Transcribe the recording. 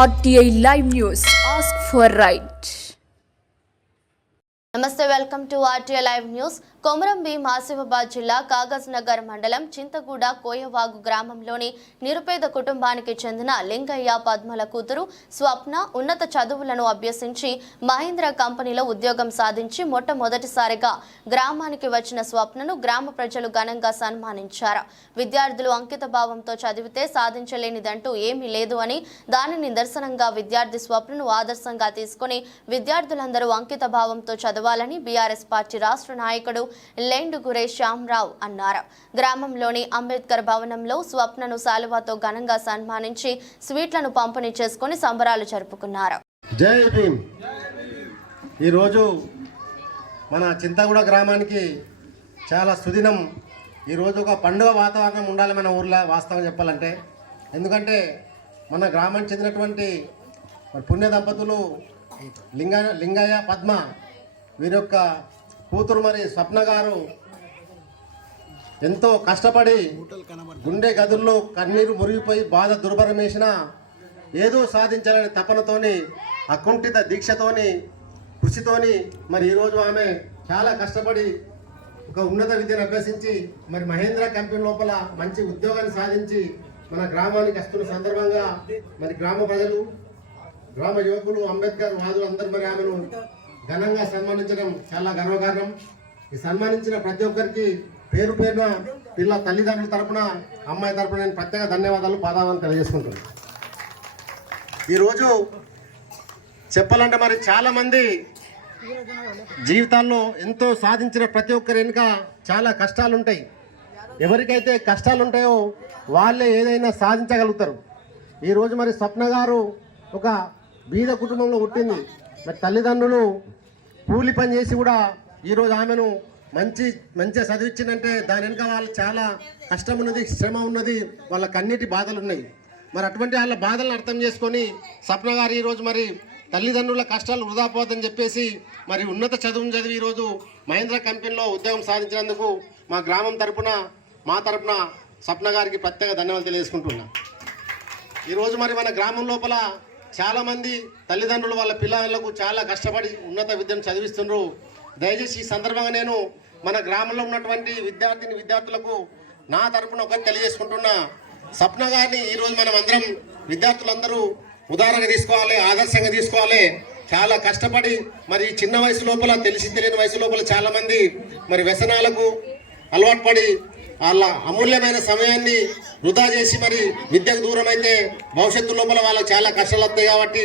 RTI Live News. Ask for right. నమస్తే, welcome to RTI live news. Komaram Bheem Asifabad జిల్లా కాగజ్ నగర్ మండలం చింతగూడ కోయవాగు గ్రామంలోని నిరుపేద కుటుంబానికి చెందిన లింగయ్య పద్మల కూతురు స్వప్న ఉన్నత చదువులను అభ్యసించి మహీంద్రా కంపెనీలో ఉద్యోగం సాధించి మొట్టమొదటిసారిగా గ్రామానికి వచ్చిన స్వప్నను గ్రామ ప్రజలు ఘనంగా సన్మానించారు. విద్యార్థులు అంకిత భావంతో చదివితే సాధించలేనిదంటూ ఏమీ లేదు అని, దాని నిదర్శనంగా విద్యార్థి స్వప్నను ఆదర్శంగా తీసుకుని విద్యార్థులందరూ అంకిత భావంతో చదవాలని బీఆర్ఎస్ పార్టీ రాష్ట్ర నాయకుడు లెండుగురే శ్యామరావు అన్నారు. గ్రామంలోని అంబేద్కర్ భవనంలో స్వప్నను శాలువాతో ఘనంగా సన్మానించి స్వీట్లను పంపిణీ చేసుకుని సంబరాలు జరుపుకున్నారు. జై భీమ్. ఈరోజు మన చింతగూడ గ్రామానికి చాలా సుదినం. ఈరోజు ఒక పండుగ వాతావరణం ఉండాలి మన ఊర్లో, వాస్తవం చెప్పాలంటే. ఎందుకంటే మన గ్రామానికి చెందినటువంటి పుణ్య దంపతులు లింగయ్య పద్మ, వీరి యొక్క కూతురు మరి స్వప్న గారు ఎంతో కష్టపడి గుండె గదుల్లో కన్నీరు మురిగిపోయి బాధ దుర్భరం వేసిన ఏదో సాధించాలని తపనతోని, అకుంఠిత దీక్షతోని, కృషితోని మరి ఈరోజు ఆమె చాలా కష్టపడి ఒక ఉన్నత విద్యను అభ్యసించి మరి మహేంద్ర కంపెనీ లోపల మంచి ఉద్యోగాన్ని సాధించి మన గ్రామానికి వస్తున్న సందర్భంగా మరి గ్రామ ప్రజలు, గ్రామ యువకులు, అంబేద్కర్ వాదులు అందరూ మరి ఆమెను ఘనంగా సన్మానించడం చాలా గర్వకారణం. ఈ సన్మానించిన ప్రతి ఒక్కరికి పేరు పేరున పిల్ల తల్లిదండ్రుల తరపున, అమ్మాయి తరపున నేను ప్రత్యేక ధన్యవాదాలు, పాదాలను తెలియజేసుకుంటున్నాను. ఈరోజు చెప్పాలంటే మరి చాలామంది జీవితాల్లో ఎంతో సాధించిన ప్రతి ఒక్కరి వెనుక చాలా కష్టాలు ఉంటాయి. ఎవరికైతే కష్టాలు ఉంటాయో వాళ్ళే ఏదైనా సాధించగలుగుతారు. ఈరోజు మరి స్వప్న గారు ఒక బీద కుటుంబంలో పుట్టింది. మరి తల్లిదండ్రులు కూలి పని చేసి కూడా ఈరోజు ఆమెను మంచిగా చదివించిందంటే దాని వెనుక వాళ్ళు చాలా కష్టం ఉన్నది, శ్రమ ఉన్నది, వాళ్ళ కన్నీటి బాధలు ఉన్నాయి. మరి అటువంటి వాళ్ళ బాధలను అర్థం చేసుకొని స్వప్న గారు ఈరోజు మరి తల్లిదండ్రుల కష్టాలు వృధా పోదని చెప్పేసి మరి ఉన్నత చదువును చదివి ఈరోజు మహీంద్రా కంపెనీలో ఉద్యోగం సాధించినందుకు మా గ్రామం తరపున, మా తరపున స్వప్న గారికి ప్రత్యేక ధన్యవాదాలు తెలియజేసుకుంటున్నా. ఈరోజు మరి మన గ్రామం లోపల చాలామంది తల్లిదండ్రులు వాళ్ళ పిల్లలకు చాలా కష్టపడి ఉన్నత విద్యను చదివిస్తున్నారు. దయచేసి ఈ సందర్భంగా నేను మన గ్రామంలో ఉన్నటువంటి విద్యార్థులకు నా తరపున ఒకటి తెలియజేసుకుంటున్నా. స్వప్న గారిని ఈరోజు మనం అందరం విద్యార్థులందరూ ఉదాహరణగా తీసుకోవాలి, ఆదర్శంగా తీసుకోవాలి. చాలా కష్టపడి మరి చిన్న వయసు లోపల, తెలిసి తెలియని వయసు లోపల చాలామంది మరి వ్యసనాలకు అలవాటు పడి వాళ్ళ అమూల్యమైన సమయాన్ని వృధా చేసి మరి విద్యకు దూరం అయితే భవిష్యత్తు లోపల వాళ్ళకి చాలా కష్టాలు వస్తాయి. కాబట్టి